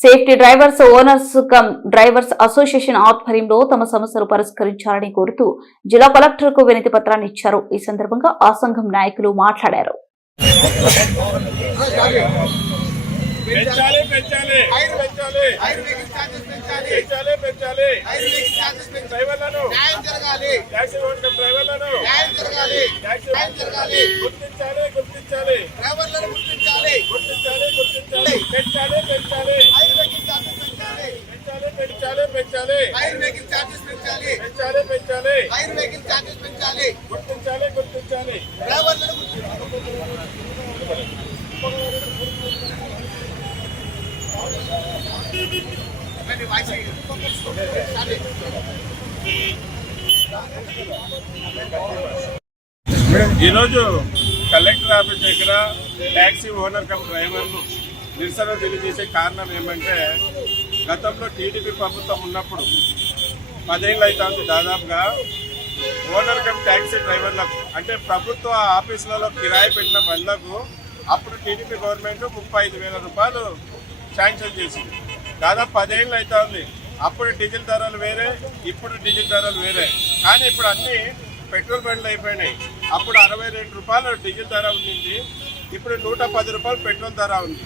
Safety drivers owners come drivers association ఆధ్వర్యంలో తమ సమస్యలు పరిష్కరించాలని కోరుతూ జిల్లా కలెక్టర్కు వినతి పత్రాన్ని ఇచ్చారు. ఈ సందర్భంగా ఆ సంఘం నాయకులు మాట్లాడారు. ఈరోజు కలెక్టర్ ఆఫీస్ దగ్గర ట్యాక్సీ ఓనర్ కమ్ డ్రైవర్లు నిరసన తెలియజేసే కారణం ఏమంటే, గతంలో టీడీపీ ప్రభుత్వం ఉన్నప్పుడు 10 ఏళ్ళు అవుతుంది దాదాపుగా ఓనర్ కమ్ ట్యాక్సీ డ్రైవర్లకు అంటే ప్రభుత్వ ఆఫీసులలో కిరాయి పెట్టిన బండ్లకు అప్పుడు టీడీపీ గవర్నమెంట్ 35,000 రూపాయలు శాంక్షన్ చేసింది. దాదాపు 10 ఏళ్ళు అవుతుంది. అప్పుడు డీజిల్ ధరలు వేరే, ఇప్పుడు డీజిల్ ధరలు వేరే. కానీ ఇప్పుడు అన్నీ పెట్రోల్ బండ్లు అయిపోయినాయి. అప్పుడు 62 రూపాయలు డీజిల్ ధర ఉంది, ఇప్పుడు 110 రూపాయలు పెట్రోల్ ధర ఉంది.